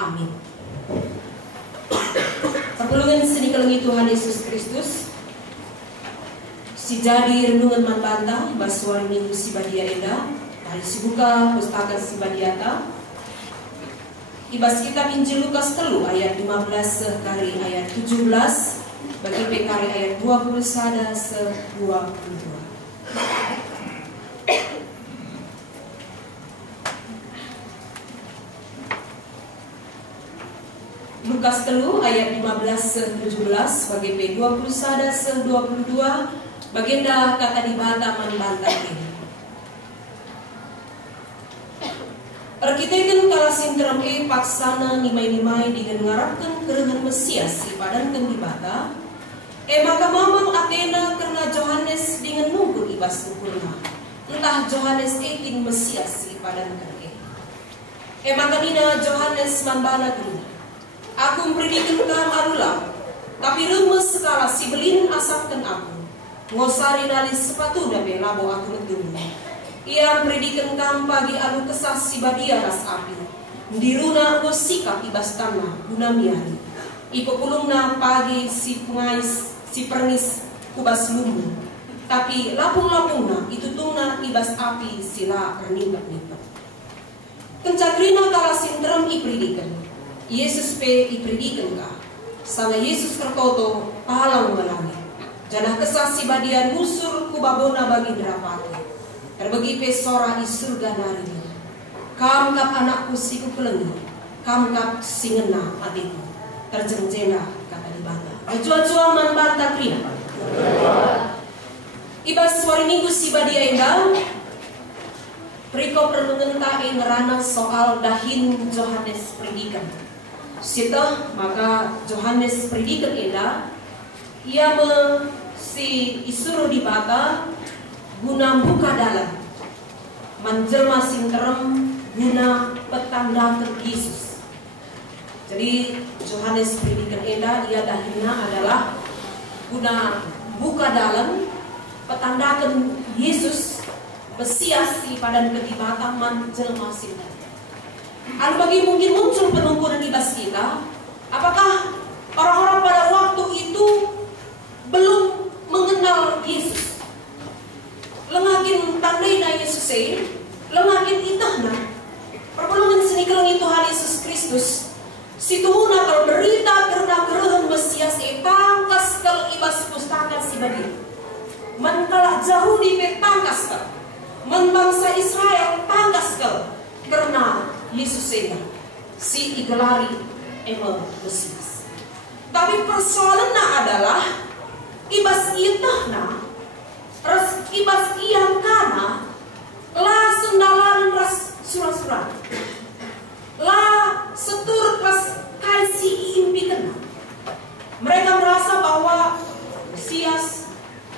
Amin. Perpulungan seni kelengi Tuhan Yesus Kristus, si jadi renungan manbanta basuari minggu si badia enda dari si buka pustaka si badiata ibas kitab Injil Lukas 3 ayat 15 kari ayat 17 bagi PKR ayat 20 sada se 22. Lukas 3 ayat 15 17 bagi P20 sada se 22 baginda kata di bata manbantah ini. Arkiteken kala sinteram paksana nimai-nimai dengan ngarapkan kerengan Mesias si padankan di bata. Maka mamang Athena karena Johannes dengan nunggu ibas nukulna. Entah Johannes etin Mesias si padankan maka nina Johannes manbana kerina. Aku mempredikan kam adulah, tapi remes sekala si belin asapkan aku. Ngosari nali sepatu dabe labo aku netunggu. Ia mempredikan kam pagi alu kesah si badia ras api. Diruna aku sikap ibas tanah guna miari. Ipo pulungna pagi si pengais si pernis kubas lumbu. Tapi lapung-lapungna itu tungna ibas api sila renibat-nibat. Kencakrina kala sinterem ipredikan. Yesus pe ipredikan ka. Sana Yesus kertoto pahalang melangi. Janah kesah si badian musur kubabona bagi derapati. Terbagi pe sora i surga narinya. Kam kap anakku si kupelengi. Kam kap singena adiku. Terjengjena kata di bata. Ajua-jua man banta krina. Ibas suari minggu si badia endang. Priko renungan tae ngerana soal dahin Johannes predikan. Sita maka Johannes predikan eda ia si isuru di bata guna buka dalam menjelma sinterem guna petanda ke Yesus. Jadi Johannes predikan eda ia dahina adalah guna buka dalam petandakan Yesus Mesias si padan ketibata menjelma sinterem. Anu bagi mungkin muncul penungguan ibas kita, apakah orang-orang pada waktu itu belum mengenal Yesus? Lengakin tandai Yesus lengakin itahna. Perpulungan seni kelengi Tuhan Yesus Kristus. Situhuna kalau berita karena kerehan Mesias tangkas kalau ibas pustaka si badi. Menkalak jauh di petangkas kal. Bangsa Israel tangkas kal karena Yesus si igelari emang Mesias. Tapi persoalannya adalah ibas itahna ras ibas iyang kana la sendalan ras surat-surat la setur ras kaisi impikan. Mereka merasa bahwa Mesias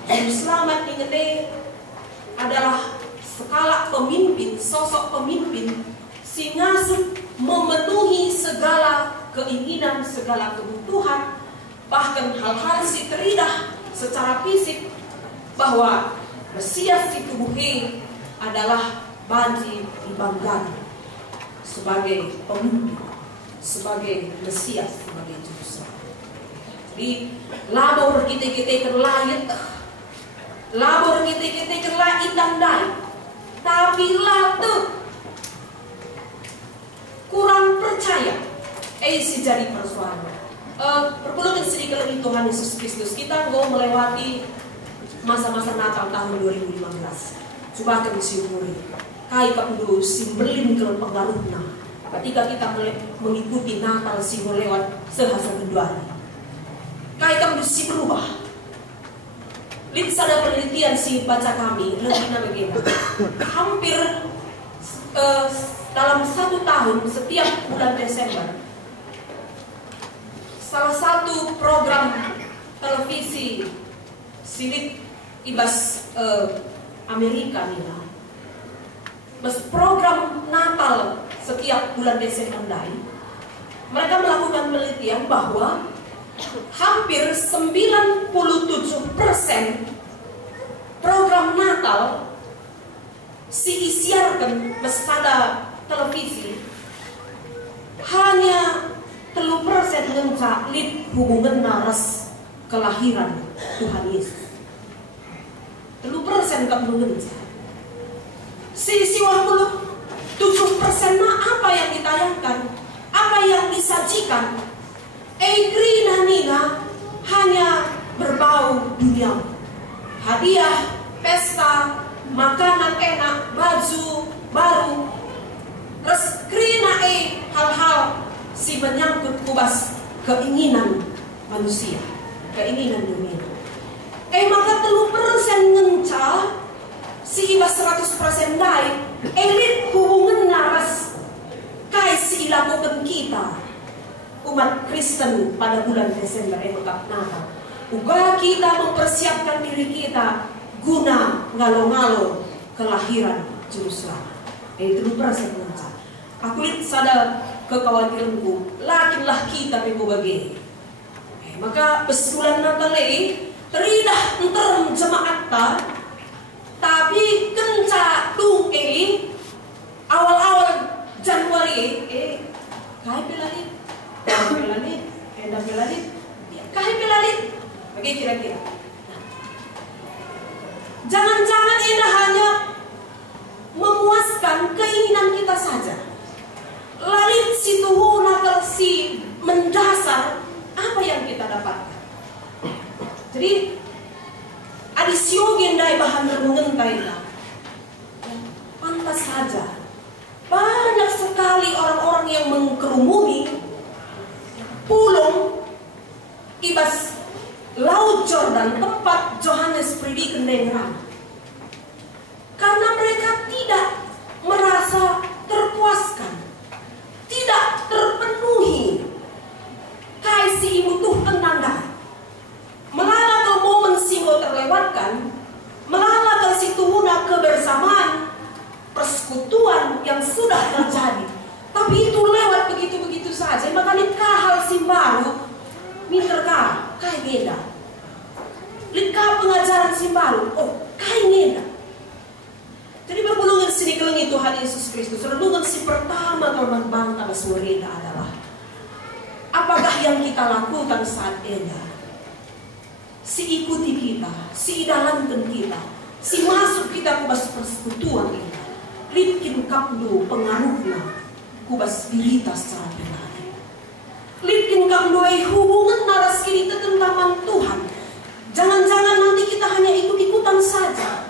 Juru Selamat ingene adalah skala pemimpin, sosok pemimpin si ngasuh memenuhi segala keinginan, segala kebutuhan, bahkan hal-hal si teridah secara fisik, bahwa Mesias si tubuhnya adalah banji dibanggakan sebagai pemimpin, sebagai Mesias, sebagai Juru Selamat. Jadi labor kita kerlayet, labor kita kerlayet tandai, tapi latu kurang percaya, si jadi persoalan. Perpulungan seni kelengi Tuhan Yesus Kristus, kita mau melewati masa-masa Natal tahun 2015. Coba kita syukuri. Kai kapudu simbelin ke pengaruhna. Ketika kita mengikuti Natal si lewat sehasa kedua. Kai kapudu si berubah. Lihat ada penelitian si baca kami, lebihnya begini. Hampir dalam 1 tahun setiap bulan Desember salah satu program televisi silit ibas Amerika nih, program Natal setiap bulan Desember mereka melakukan penelitian bahwa hampir 97% program Natal si isiarkan pada televisi hanya ngenca lid hubungan naras kelahiran Tuhan Yesus. 3% kap ngenca. Sisi 7% apa yang ditayangkan, apa yang disajikan, Egrina Nina hanya berbau dunia. Hadiah, pesta, makanan enak, baju baru, reskrina hal-hal si menyangkut kubas keinginan manusia, keinginan dunia. Maka 3% ngenca si ibas 100% naik, elit hubungan naras kai si ilakukan kita umat Kristen pada bulan Desember tetap Natal. Uga kita mempersiapkan diri kita guna ngalo-ngalo kelahiran Juru Selamat. Itu persen. Aku lihat sadar kekhawatiranku, lakinlah kita pego bagi. Maka pesulan Natal teridah enterem jemaat tapi kenca tung awal-awal Januari kai pelalit bagi kira-kira. Jangan-jangan ini hanya memuaskan keinginan kita saja. Lalit si tuhu nakal si mendasar apa yang kita dapatkan. Jadi adisyogen dai bahan mengentai pantas saja. Banyak sekali orang-orang yang mengkerumuni pulung ibas Laut Jordan, tempat Yohanes predikan dengan, karena mereka tidak merasa terpuaskan, tidak terpenuhi kasih butuh tentang melala ke momen singgo terlewatkan, melala ke situhuna kebersamaan persekutuan yang sudah terjadi, tapi itu lewat begitu-begitu saja. Maka nikah hal simbaru minterka kai ngeda, likah pengajaran simbaru kai ngeda. Jadi berpulungan sini kelengi Tuhan Yesus Kristus. Renungan si pertama korban bangta baswareda adalah apakah yang kita lakukan saat ini? Si ikuti kita, si idalankan kita, si masuk kita kubas persekutuan kita, likin kaplu pengaruhnya kubas berita secara pribadi. Likin kaplu hubungan naras kini tentang Tuhan. Jangan-jangan nanti kita hanya ikut-ikutan saja.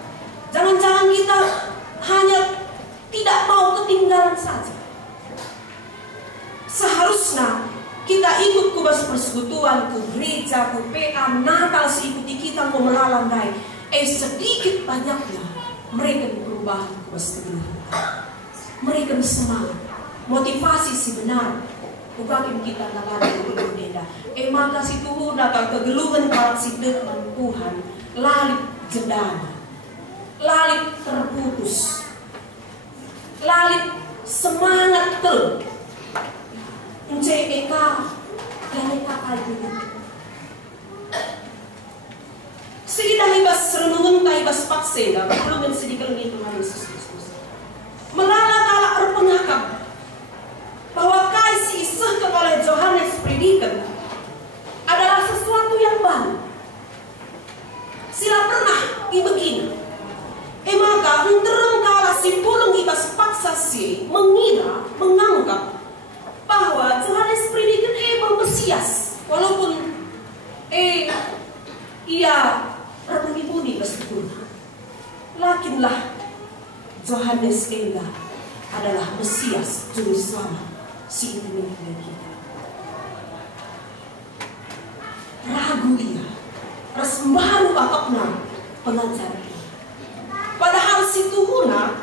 Jangan-jangan kita hanya tidak mau ketinggalan saja. Seharusnya kita ikut kubas persekutuan, ke gereja, ke PA, Natal seikuti kita mau melalandai. Sedikit banyaknya mereka perubahan kubas kedua. Mereka semangat, motivasi si benar. Bukan kita nalari berbeda. Maka si Tuhan akan kegeluhan kalau si dekman Tuhan lalit jedana, lalit terputus, lalit semangat tel. Eka dan eka kayu. Sekitar ibas renungan taibas pakseda, belum sedikit lagi Tuhan Yesus Kristus. Melala kala berpengakap bahwa kasih isahkan oleh Yohanes predikan adalah sesuatu yang baru. Sila pernah begini. Maka untereng kala si pulung ibas paksa si mengira, menganggap bahwa Yohanes predikan Mesias, walaupun ia berbudi-budi bersempurna, lakinlah Yohanes adalah Mesias Juru Selamat si Indonesia kita. Ragu ia, resmbaru akapna pengajar ia. Padahal si Tuhuna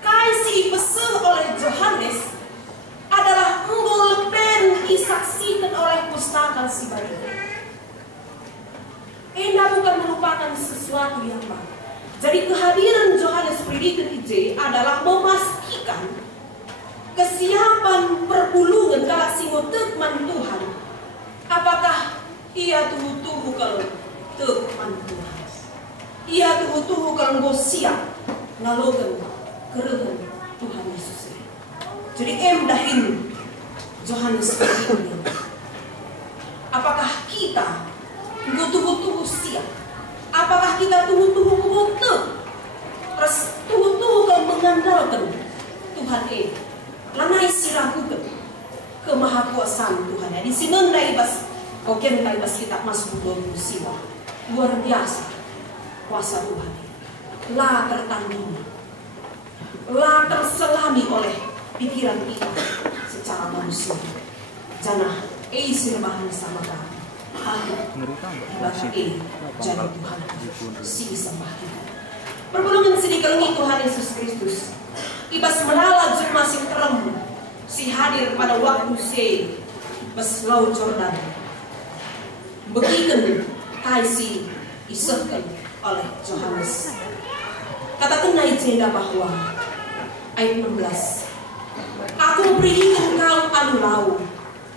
kasih pesan oleh Yohanes adalah pen disaksikan oleh pustaka si bayi. Bukan merupakan sesuatu yang baru. Jadi kehadiran Yohanes predikan IJ adalah memastikan kesiapan perpulungan kalau si tekman Tuhan. Apakah ia tuhu-tuhu kalau tekman Tuhan? Ia tuhu-tuhu kalau siap ngalogan kerehan Tuhan Yesus. Jadi dahin Yohanes predikan Apakah kita tunggu siap? Apakah kita tunggu terus tunggu kalau mengandalkan Tuhan lanai sirakukan kemahakuasaan Tuhan ya. Di sini dari bas oke dari bas kita masuk 20 siwa. Luar biasa kuasa Tuhan. La tertandingi, la terselami oleh pikiran kita secara manusia. Janah sirbahan sama kami. Aku baca jadi Tuhan si sembah kita. Perpulungan sedikit Tuhan Yesus Kristus. Ibas melala jemaah sing terem si hadir pada waktu si bas laut Jordan. Begitu kaisi isahkan oleh Yohanes. Katakan jeda bahwa ayat 16. Aku memberikan kau adu laut,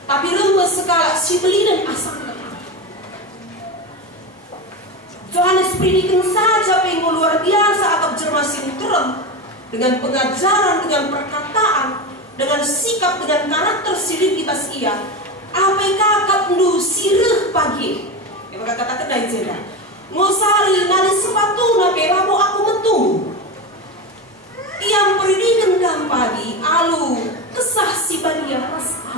tapi remes sekala si beli dan asam lemak. Yohanes berikan saja pengen luar biasa atau jemaah sing terem dengan pengajaran, dengan perkataan, dengan sikap, dengan karakter sirik di bas ia. Apa kakak nu sirih pagi? Yang katakan jeda. Ngosari nari sepatu nabe ramo aku metung. Yang pendidikan kam pagi alu kesah si badia rasa.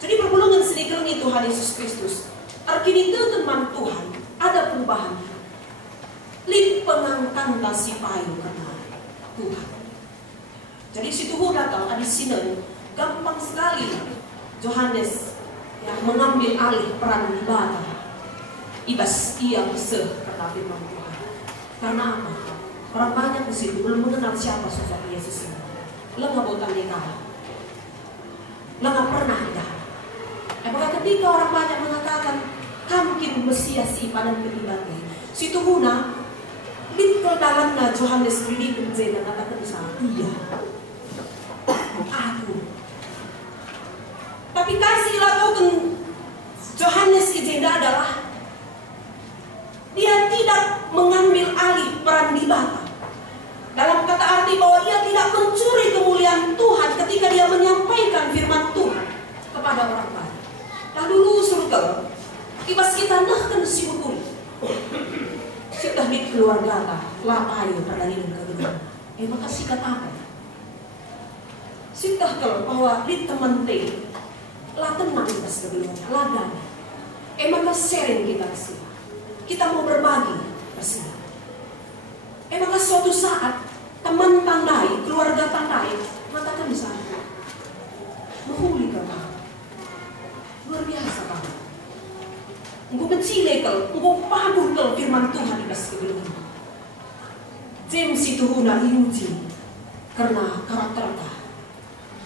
Jadi perpulungan sedikit ini Tuhan Yesus Kristus. Arkini itu teman Tuhan ada perubahan. Lip pengangkan si payu karena Tuhan. Jadi situ datang ada sini gampang sekali Yohanes yang mengambil alih peran ibadah. Ibas ia besar kata firman Tuhan. Karena apa? Orang banyak di situ belum mengenal siapa sosok Yesus ini. Lengah botan dia kalah. Lengah pernah dah. Apakah ketika orang banyak mengatakan kamkin Mesias si padan ketibatnya, situ guna Bitkal dalamnya Yohanes berikan dan katakan sama iya aku. Tapi kasih lakukan Yohanes izin adalah dia tidak mengambil alih peran di bata. Dalam kata arti bahwa ia tidak mencuri kemuliaan Tuhan ketika dia menyampaikan firman Tuhan kepada orang lain. Lalu surga ibas kita nahkan si hukum. Sudah di keluarga ta, lapayo perdalin kegedean. Makasih kata apa? Sudah kalau bahwa di teman te, lah tenang ibas kegedean, ladan. Maka sharing kita kasih. Kita mau berbagi kasih. Maka suatu saat teman tandai, keluarga tandai, mengatakan di sana, menghuli kamu, luar biasa kamu. Engkau mencile kal, engkau padu kal firman Tuhan di bas kegeluhan. James itu huna diuji karena karakternya.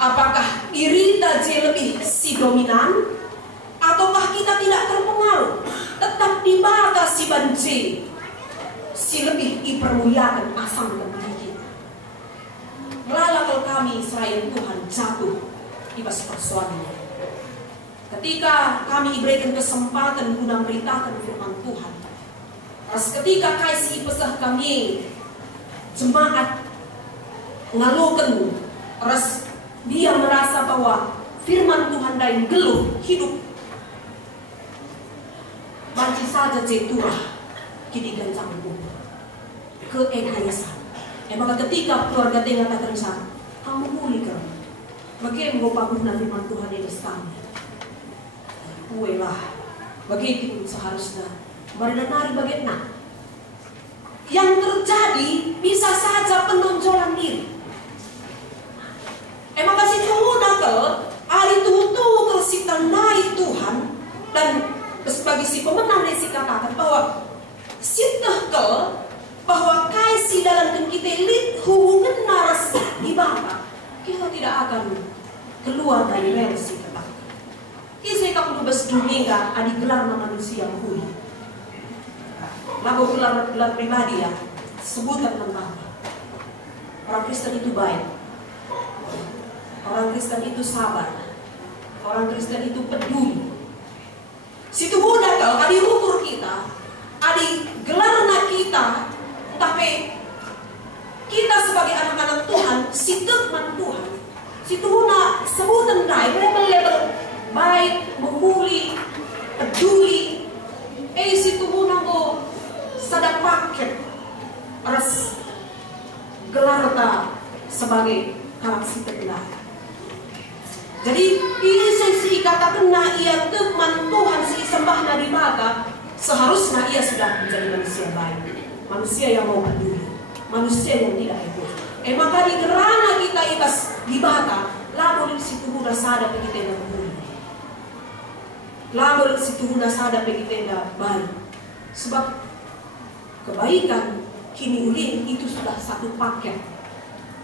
Apakah diri je lebih si dominan, ataukah kita tidak terpengaruh, tetap dibaga si banci, si lebih dipermuliakan asam dan diri kita. Melala kalau kami selain Tuhan jatuh di bas persoalannya. Ketika kami diberikan kesempatan guna memberitakan firman Tuhan, pas ketika kasih pesah kami jemaat ngalukan, ras dia merasa bahwa firman Tuhan dan geluh hidup, banci saja ceturah kini dan canggung keegoisan. Maka ketika keluarga tengah katakan sana, kamu muli kan? Bagaimana mau paguna firman Tuhan yang istana? Lah, begitu seharusnya. Barenari bagaimana? Yang terjadi bisa saja penonjolan diri. Makasih Tuhan nakal, hari Tuhan si tandai Tuhan dan sebagai si pemenang si katakan bahwa si tehkel bahwa kasih dalam kita lid hubungan naras ibadah kita tidak akan keluar dari relasi katakan. Kisah kamu bebas dunia adi gelar nama manusia menguli. Lalu gelar pribadi ya, sebutan tentang orang Kristen itu baik, orang Kristen itu sabar, orang Kristen itu peduli. Situ mudah kalau adi ukur kita, adi gelarna kita, tapi kita sebagai anak-anak Tuhan, si teman Tuhan, situ mudah sebutan label baik, menghuli, peduli, situ munang sada paket ras gelarta sebagai kalaksi tergelar. Jadi ini sesi kata kena ia teman Tuhan si sembah nadi mata, seharusnya ia sudah menjadi manusia baik, manusia yang mau peduli, manusia yang tidak egois. Maka di gerana kita ibas di bata, labol situ huna sada pegitenda peduli, labol situ huna sada pegitenda baik. Sebab kebaikan kini ulin itu sudah satu paket,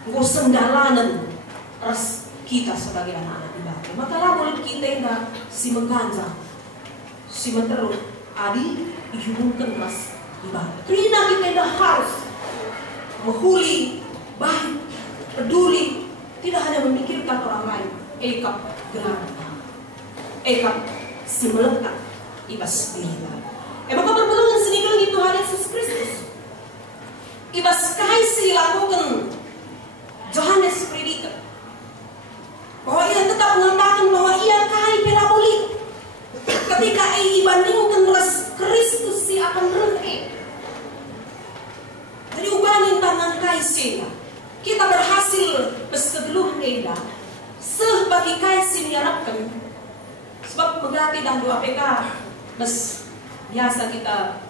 go sendalanan ras kita sebagai anak-anak di bata. Maka labol kita yang si mengganjang, si menteruk adi dihubungkan ras di bata. Karena kita harus menghuli, baik, peduli, tidak hanya memikirkan orang lain. Ekap geranda, ekap si melekat ibas diri. Maka pertolongan senikal itu Tuhan Yesus Kristus. Ibas kaisi lakukan Yohanes predikat bahwa ia tetap mengatakan bahwa ia kai pelaboli ketika ia dibandingkan ras Kristus si akan berhenti. Jadi ubanin tangan kaisi kita berhasil bersegeluh eda sebagai kaisi diharapkan sebab megati dah dua PK bes biasa kita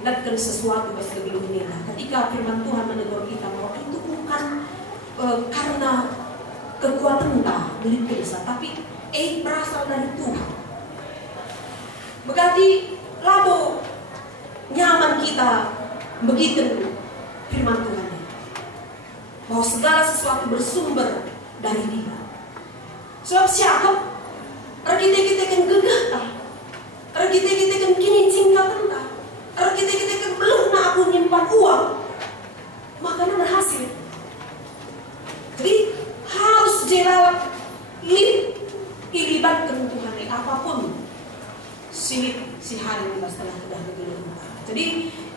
lihatkan sesuatu bersegeluh eda ketika firman Tuhan menegur kita bahwa itu bukan karena kekuatan entah milik kita, tapi berasal dari Tuhan. Berarti labo nyaman kita begitu firman Tuhan bahwa segala sesuatu bersumber dari Dia. Sebab siapa? Kita kan gegah, kita kan kini cinta tentang, kita kan belum nak aku nyimpan uang, makanya berhasil. Jadi harus jelalak ilibatkan Tuhan apapun si hari ini setelah kedah kegeluhan. Jadi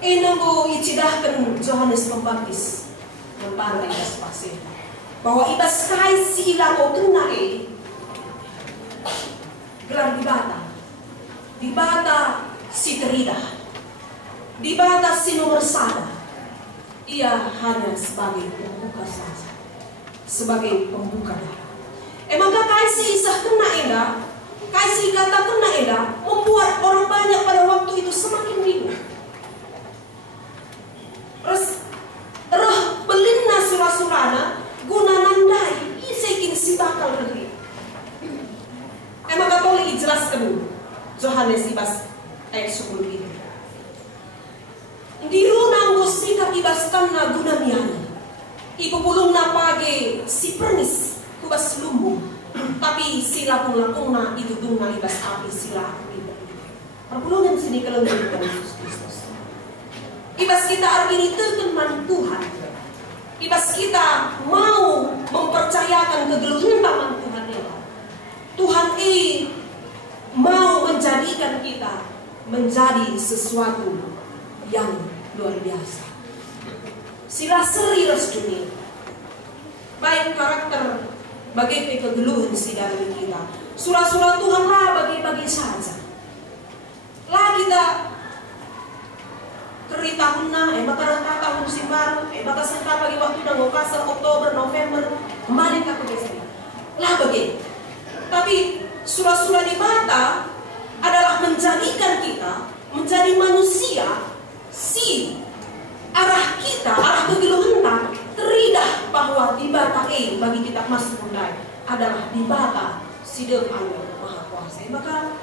enanggo icidahkan Yohanes Pembaptis membantai ibas pasir bahwa ibas kai si ilako kena gelar di bata si teridah, di bata si nomor sada, ia hanya sebagai pembuka saja. Sebagai pembuka. Maka kaisi isah kena eda, kaisi kata kena eda membuat orang banyak pada waktu itu semakin bingung. Terus belinna surah-surana guna nandai isekin si bakal pergi. Maka tolong dijelaskan dulu Yohanes ibas ayat 10 ini. Dirunang gosika ibas tanna guna miani. Ibu bulung napage si pernis kubas lumbung, tapi si lapung-lapung na itu dung na ibas api sila api. Perpulungan sini kalau Tuhan Yesus Kristus. Ibas kita argini teman Tuhan. Ibas kita mau mempercayakan kegeluhan tangan Tuhan ini. Tuhan mau menjadikan kita menjadi sesuatu yang luar biasa. Sila seri ras dunia, baik karakter bagi kegeluhan si dalam kita. Surah-surah Tuhan lah bagi saja. Lah kita keri tahunna, maka tahun si baru, maka serta bagi waktu dan ngokasa Oktober, November, kembali ke biasanya. Lah bagi. Tapi surah-surah di mata adalah menjadikan kita menjadi manusia si arah kita, arah kegeluhan teridah bahwa di bata bagi kita masuk mundai adalah di bata sidem Allah Maha Kuasa. Maka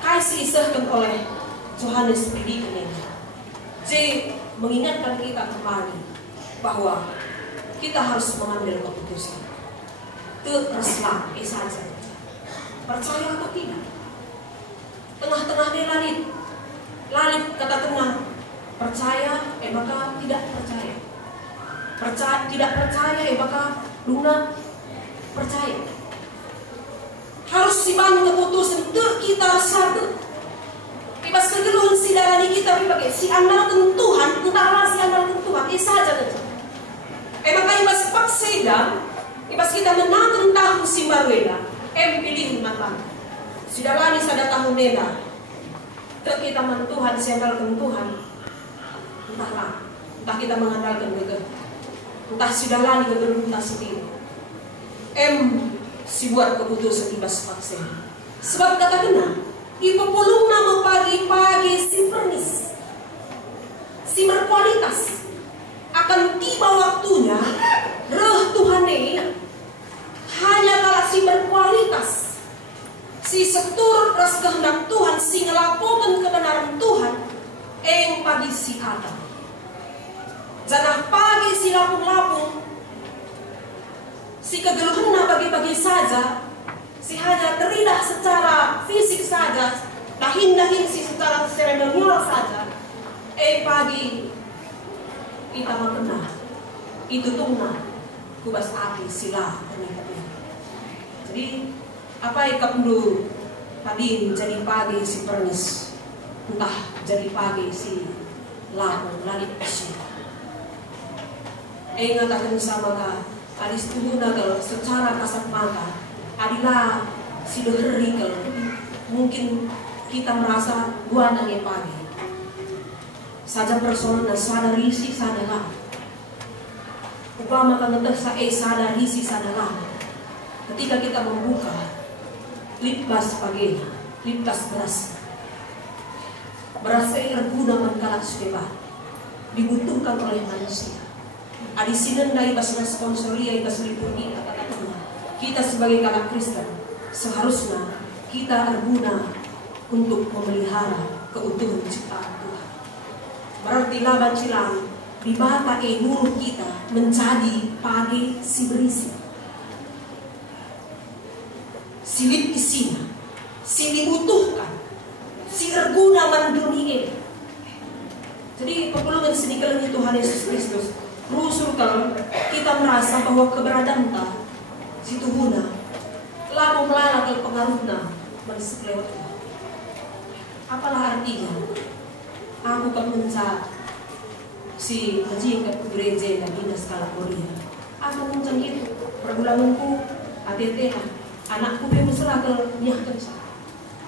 kasih isahkan oleh Yohanes predikat ini mengingatkan kita kembali bahwa kita harus mengambil keputusan teruslah saja, percaya atau tidak. Tengah-tengah lalit kata tengah percaya, maka tidak percaya. Tidak percaya, maka luna percaya. Harus dibangun keputusan kita satu. Ibas kegeluhan si darani kita bagi si andalkan Tuhan, entahlah si andalkan Tuhan, saja saja. Maka ibas pakseda, ibas kita menangkan tahu si barueda. pilih matang. Sudah lani sada tahun nena. Ke kita man Tuhan, siandalkan Tuhan. Entahlah, entah kita mengandalkan gege. Entah sudah lani gege entah sendiri. Si buat keputusan ibas vaksin. Sebab kata kena, ipepulung nama pagi-pagi si pernis, si berkualitas. Akan tiba waktunya, reh Tuhane hanya kalau si berkualitas, si setur ras kehendak Tuhan, si ngelakukan kebenaran Tuhan, pagi si Adam. Janah pagi si lapung-lapung, si kegeluhan bagi-bagi saja, si hanya teridah secara fisik saja, dahin-dahin si secara seremonial saja. Pagi kita mengenal itu tungna kubas api sila ternyata. Jadi apa ikat dulu tadi jadi pagi si pernis, entah jadi pagi si lapung lalit si. Ngatakan sama ka adis tubuh nagal secara kasat mata adilah si doheri kalau mungkin kita merasa buana yang pagi saja personal sadar risi sadalah upama kan sa sadar risi sadalah ketika kita membuka lipas pagi lipas beras guna mengkalat sebat dibutuhkan oleh manusia. Adi sinan dari bas responsoria ibas liturgi kata-kata kita sebagai kakak Kristen seharusnya kita berguna untuk memelihara keutuhan ciptaan Tuhan. Berarti laban cilang di mata mulut kita menjadi pagi si berisi, silip isinya, si dibutuhkan, si berguna mendunia. Jadi perpulungan sedikit Tuhan Yesus Kristus. Rusul kalau kita merasa bahwa keberadaan kita situ guna lalu melalak ke pengaruhnya menseklewat. Apalah artinya aku kan mencari si majing ke gereja dan dinas skala Korea. Aku mencari itu perbulananku ATT anakku be mesra ke nyahkan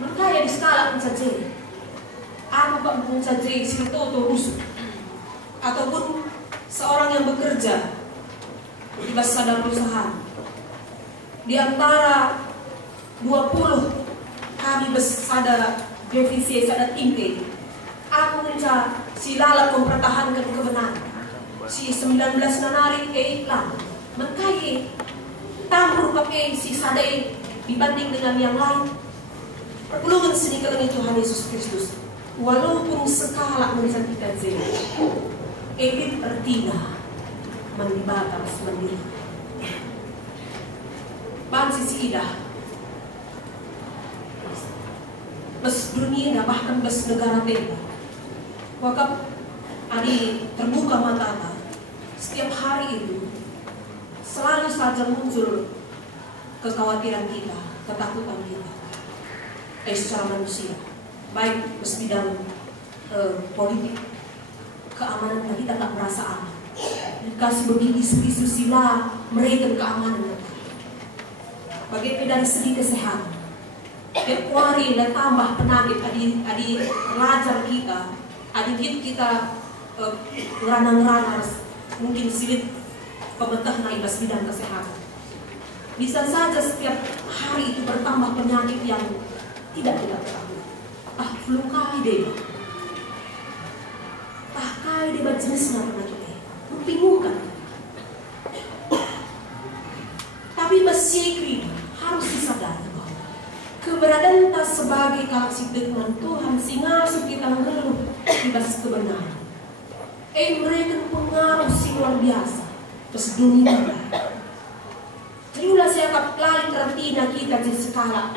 mereka ya di skala mencari. Aku kan mencari si toto rusul ataupun seorang yang bekerja di sadar perusahaan di antara 20 kami besada divisi sada tinggi aku mencari si lalap mempertahankan kebenaran si 19 nanari iklan mengkai tambur pakai si sadai dibanding dengan yang lain. Perpulungan sedikit ini Tuhan Yesus Kristus walaupun skala menisah kita elit artinya mendibatkan sendiri. Bansi si idah, bes dunia bahkan bes negara tenda. Wakap adi terbuka mata setiap hari itu selalu saja muncul kekhawatiran kita, ketakutan kita. Secara manusia, baik bes bidang politik. Keamanan kita tak merasa aman. Dikasih begini isu-isu sila mereka keamanan. Bagaimana dari segi kesehatan, kuari dan tambah penyakit adi pelajar kita, adik kita ngerana mungkin silit pemetah naibas bidang kesehatan. Bisa saja setiap hari itu bertambah penyakit yang tidak kita ketahui. Flu kali deh. Kai di jenisnya penyakitnya membingungkan. Tapi besikri harus disadari bahwa keberadaan kita sebagai kasih dengan Tuhan singa kita mengeluh ibas kebenaran. Mereka pengaruh si luar biasa terus dunia. Jadi ulah siapa lain artinya kita di skala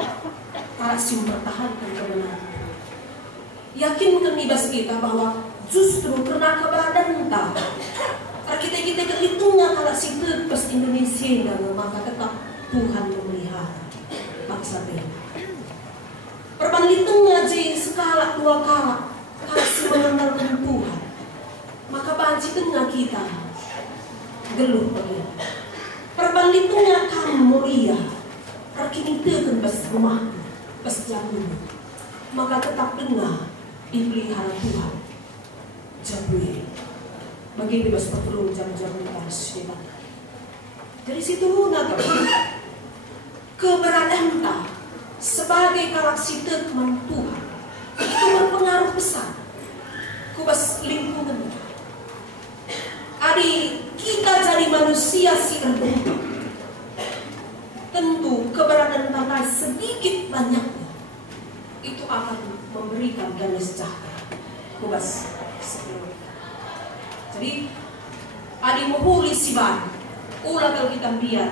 para si mempertahankan kebenaran. Yakinkan ibas kita bahwa justru karena keberadaan kita kehitungnya kalau situ pas Indonesia dan maka tetap Tuhan memelihara bangsa kita. Perbandingannya jadi skala dua kala kasih mengandalkan Tuhan maka banci tengah kita geluh bagaimana. Perbandingannya kamu mulia kini tekan bas rumah, bas jamun, maka tetap dengar dipelihara Tuhan. Jabui, bagi bebas perlu jam-jam harus debat. Dari situ naga keberadaan kita sebagai galaksi teman Tuhan itu berpengaruh besar ke lingkungan. Adi kita jadi manusia si terbentuk, tentu keberadaan tanah sedikit banyaknya itu akan memberikan damai sejahtera kubas sebelum. Jadi adi muhuli siban ulah kalau kita biar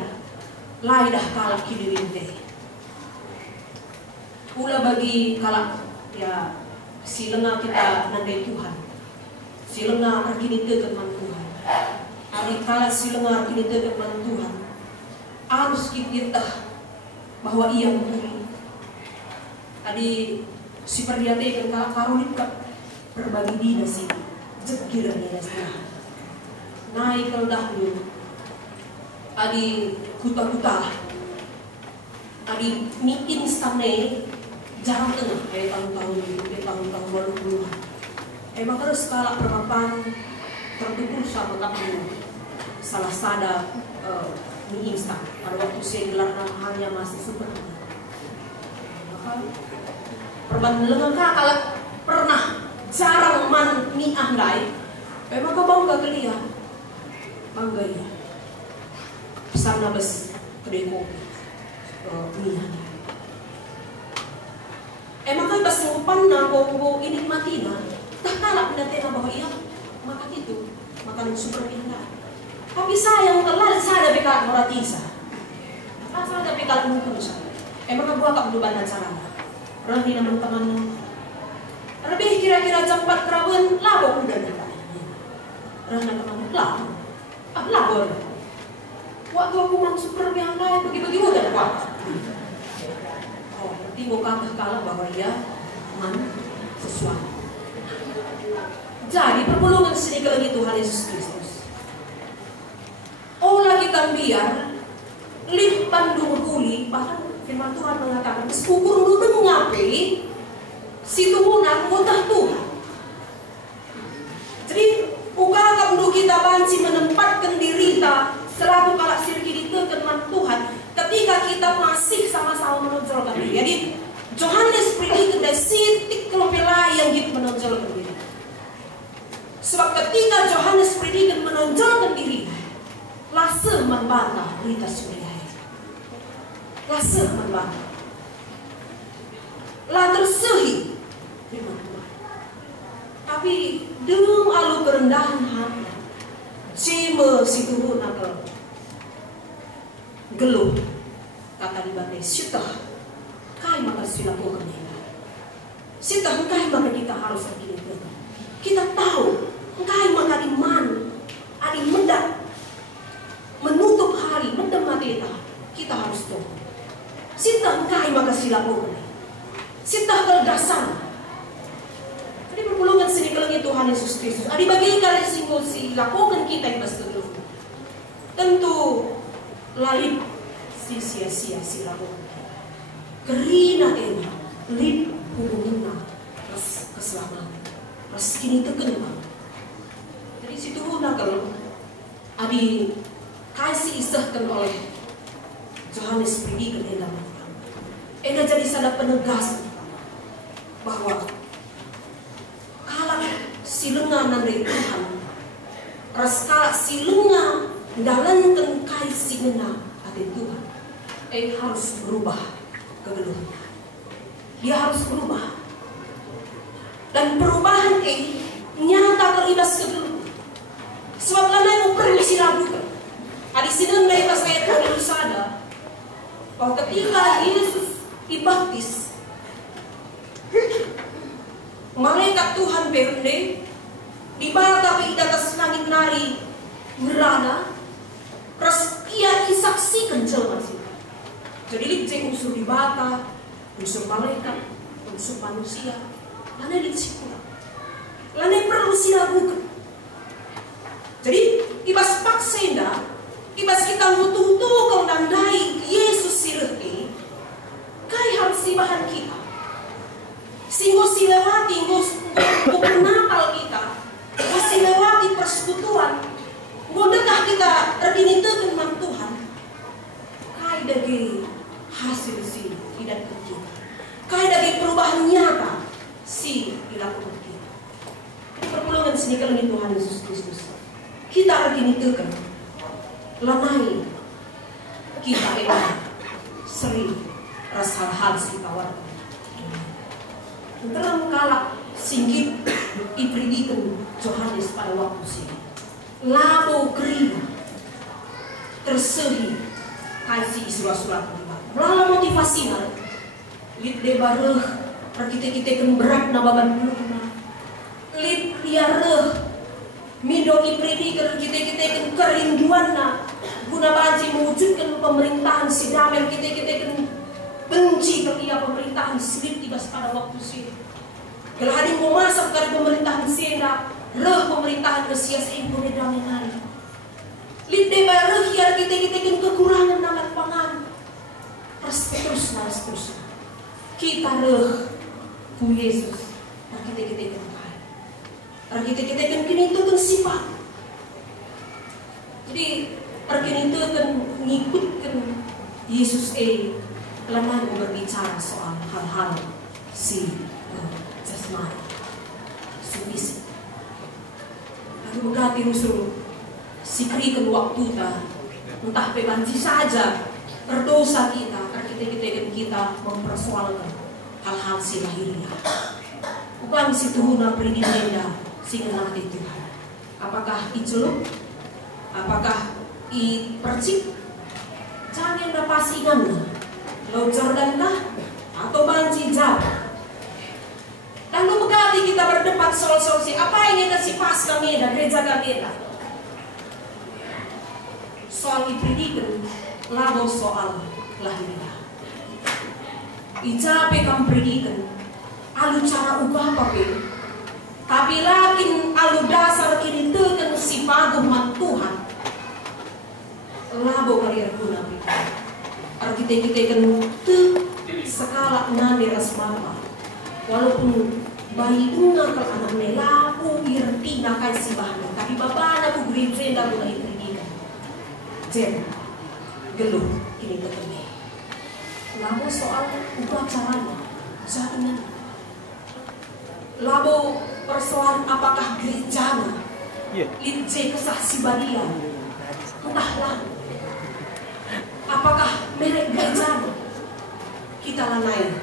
lai dah kalah kini rinte ulah bagi kalah ya si lengah kita nandai Tuhan, si lengah kini teman Tuhan. Adi kala si lengar kini teman Tuhan harus kita bahwa ia muhuli. Adi si perdiate kan karunit kap berbagi dina si jekiran ya nasna naik kalau dahulu. Adi kuta-kuta adi mie instannya jarang tengah kayak tahun-tahun 20-an. Emang terus skala permapan tertukur sama kamu salah sada mie instan pada waktu saya gelar hanya masih super. Maka perban lengan kalau pernah jarang man mie andai, memang kau bangga kelia, bangga ya. Sana bes kedai kopi mie andai. Emang kan pas ngumpan na kau ini mati na, tak kalah pendatang bahwa iya makan itu makanan super pindah. Tapi sayang telah saya bekal moratisa. Saya bekal mungkin saya. Emang kan buat kamu banyak cara. Orang di nama teman. Lebih kira-kira cepat kerawan labo udah nih. Orang nama teman labo. Labo. Waktu aku mang super yang lain bagi-bagi udah kuat. Oh, berarti bukan kalah bahwa dia man sesuatu. Jadi perpulungan sini lagi Tuhan Yesus Kristus. Olah kita biar lipan dumuli, bahkan firman Tuhan mengatakan ukur dulu ngapain si tuhunan mutah Tuhan. Jadi ukara kamu kita banci menempatkan diri kita selaku kalak sirki di teman Tuhan ketika kita masih sama-sama menonjolkan diri. Jadi Yohanes predikat dari sitik kelopelai yang gitu menonjolkan diri. Sebab ketika Yohanes predikat menonjolkan diri, lase membantah berita surya. Lase membantah. Lah tersehi firman Tuhan. Tapi dengan alu kerendahan hati, cima si turun akal geluh kata di batai syutah kai maka silaku kenela. Syutah kai maka kita harus begini. Kita tahu kai maka iman adi mendak menutup hari mendem mateta kita harus tahu. Syutah kai maka silaku kenela. Syutah keldasan. Jadi perpulungan sini kelengi Tuhan Yesus Kristus. Adi bagi kali si lakukan kita yang bersetuju. Tentu lalit si sia-sia si lakukan. Kerina ena lip hubungina ras keselamatan. Ras kini tekenang. Jadi situ nakal adi kasih isahkan oleh Yohanes predikat ena. Ena jadi sada penegas bahwa silungan dari Tuhan, raskala silungan dalam kai singena hati Tuhan, harus berubah kegeluhan. Dia harus berubah, dan perubahan nyata teribas kegeluhan. Sebab lana yang perlu siragukan. Adi sineng dari pas ayat kami sadar bahwa ketika Yesus dibaptis, malaikat Tuhan bernde di bawah tapi di atas langit nari merana, terus ia disaksikan jelma sih. Jadi liceng unsur di bata, unsur malaikat, unsur manusia, lana disikura, lana perlu siragukan. Jadi ibas paksenda, ibas kita butuh kau nandai Yesus sirti, dagi hasil si tidak kita. Kaya dagi perubahan nyata si dilakukan kita. Perpulungan sini kalau Tuhan Yesus Kristus. Kita arti nitekan lanai kita enak seri rasa hal si kawan. Dalam kala singgit ipridikan Yohanes pada waktu sini. Labo kerina tersehi kasih surat-surat melalui motivasi na lit debareh kita berat na baban puluna lit liareh mido ipridi kita kerinduan na guna banci mewujudkan pemerintahan si damai kita benci ketika pemerintahan silip tiba pada waktu sini kalau hadir memasak dari pemerintahan sena reh pemerintahan Mesias ibu damai hari lide baru hiar kita kekurangan namat pangan terus kita reh ku Yesus kita kan kita kini itu kan sifat jadi kini itu kan ngikutkan Yesus lemah berbicara soal hal-hal si jasmani si fisik lalu berkati musuh sikrikan waktu entah pebanci saja berdosa kita kita mempersoalkan hal-hal si lahirnya bukan si tuhuna perindah si ngenati Tuhan apakah iceluk apakah percik jangan rapasingan lo Jordan kah atau banci jauh lalu berkati kita berdebat soal solusi apa yang kita si pas kami dan gereja kami soal ipridikan labo soal lahirnya ijabe kam predikan alu cara ubah pape tapi lakin alu dasar kini tekan si paguman Tuhan labo kalian guna kita kan sekala nade rasmama walaupun bayi unga kalau anak melaku irti nakai si bahan tapi babana ku gereja dah guna ipridikan jen geluh kini ketemu labo soal ubah caranya jaringan labo persoalan apakah gerejana lince kesaksi badia entahlah apakah merek gerejana kita lanai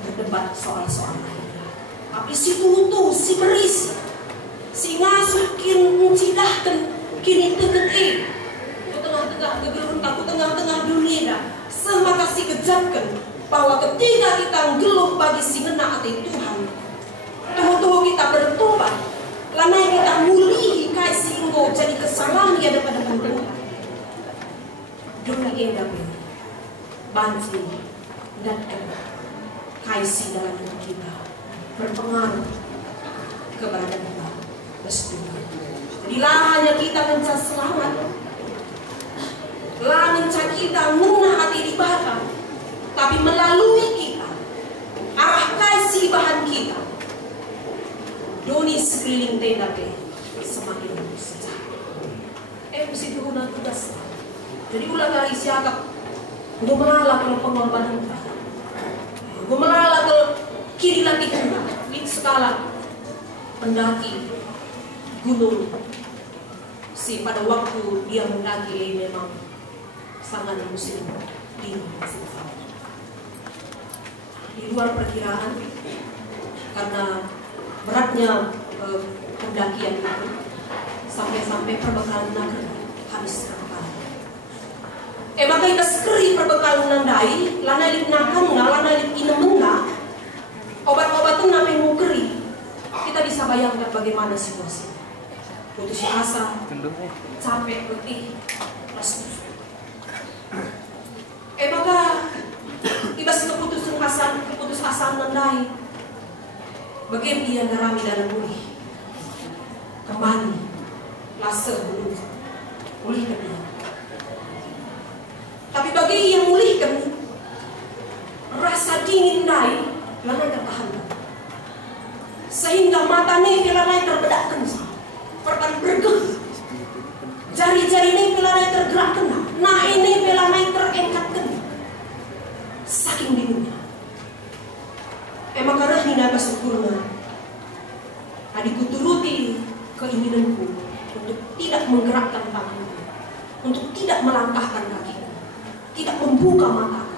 berdebat soal-soal tapi si tutu si beris si ngasukin mencidahkan kini teken tengah-tengah kegelun aku tengah-tengah dunia semua kasih kejamkan bahwa ketika kita geluh bagi si ngena hati Tuhan tuh kita bertobat lama kita mulihi kai singgo jadi kesalahan dia daripada Tuhan dunia edah banci dan kai si dalam kita berpengaruh kepada kita bersetuju jadilah hanya kita mencari selamat lah mencari kita ngena hati di bawah tapi melalui kita arah kasih bahan kita doni sekeliling tenda semakin sejahtera mesti dihuna tugas jadi ulah kali siakap gue melalak kalau pengorbanan gue melalak kalau kiri lagi di skala pendaki gunung si pada waktu dia mendaki memang sangat musim dingin di luar perkiraan karena beratnya pendakian itu sampai perbekalan negeri habis terbakar. Maka kita sekeri perbekalan nandai lana lip nakan lana lip inemenda obat-obatan nape mukeri kita bisa bayangkan bagaimana situasi putus asa capek letih lesu maka ibas keputus asaan nandai bagaimana dia ngarami dalam pulih kembali lase pulihkan dia tapi bagi yang mulihkan rasa dingin nai lanai tertahan sehingga matanya lanai terbedakkan pertan bergeh jari-jari ini lanai tergerakkan nah ini lanai terengkatkan niya kasyukurna. Adikku turuti keinginanku untuk tidak menggerakkan tanganku, untuk tidak melangkahkan kakiku, tidak membuka mataku.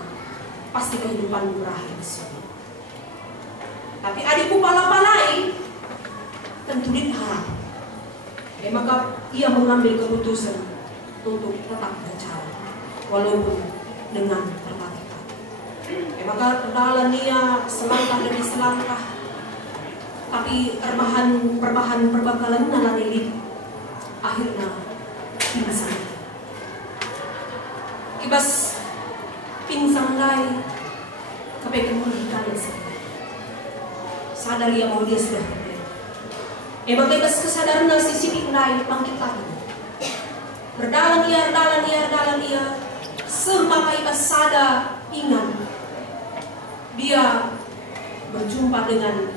Pasti kehidupanmu berakhir di sini. Tapi adikku pala-palai tentu ditahan. Maka ia mengambil keputusan untuk tetap berjalan walaupun dengan tertatih-tatih. Maka berjalan ia selangkah demi selangkah, tapi perbakalan nalanilit akhirnya pingsan. Ibas pingsan lagi kapag kemulikan sadar ia mau dia sudah berhenti. Maka ibas kesadaran si sidik lain bangkit lagi. Berdalan ia, semaka ibas sadar ingat dia berjumpa dengan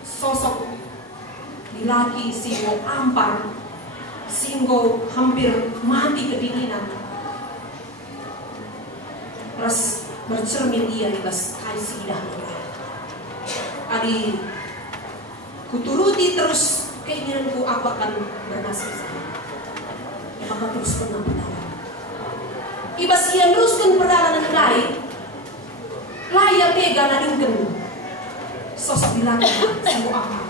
sosok laki singgo ampar, singgo hampir mati kedinginan. Terus bercermin ia ibas kaisi idahnya. Adi kuturuti terus keinginanku, aku akan bernasib sama. Maka terus pernah berdalan. Ibas ia teruskan perjalanan lain. Layak tega nadingken sosok dilakon semua apa.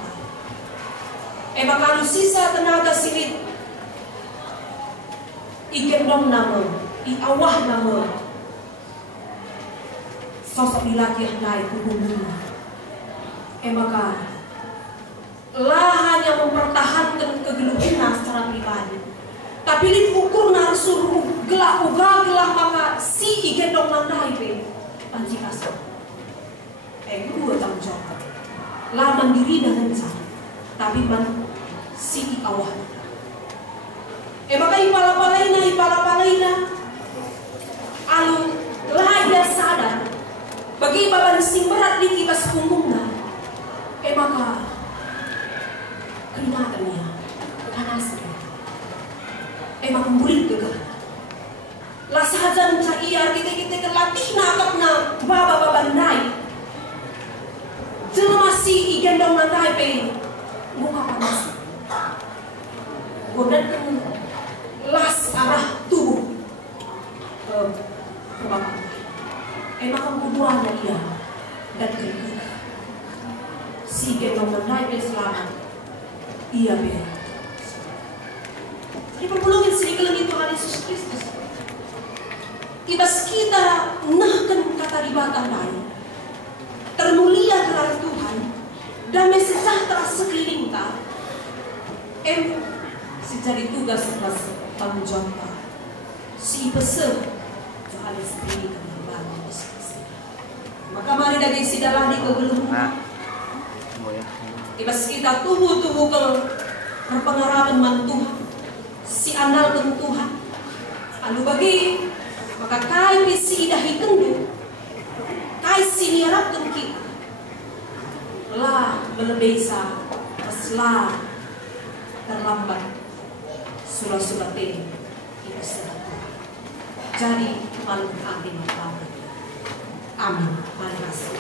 Maka sisa tenaga silit igendong nama, iawah nama sosok dilaki yang lain hubungannya. Maka lah hanya mempertahankan kegeluhan secara pribadi, tapi diukur narsuruh gelak maka si igendong nandai pe panci kasar. Dua tanggung jawab. Lah mandiri dengan sana, tapi man si awah. Maka ipala-palaina alu lah ia sadar bagi baban sing berat di ibas punggungna. Maka keringatan panas. Maka murid juga. Lah sahaja mencari kita kelatih nakapna baba-baban naik. Jelma si igendong nantai pe muka panas. Godan las arah tubuh ke bapak. Maka kebutuhan dia dan keringat. Si igendong nantai pe selamat. Iya be. Jadi perpulungin sedikit Tuhan Yesus Kristus. Ibas kita nahkan kata ribatan lain. Termulia gelar Tuhan, damai sejahtera sekeliling kita. Sejadi tugas atas tanggung jawab. Si peser Johannes ini kembali. Maka mari dari sidalah di kegeluhan. Ibas kita tubuh ke perpengarapan man Tuhan, si andalkan Tuhan. Lalu bagi maka kai si idahi kendu. Kai siniarapkan kita lah melebesa paslah terlambat surat-suratin kita sedang. Jadi malam hati mata. Amin. Mari kasih.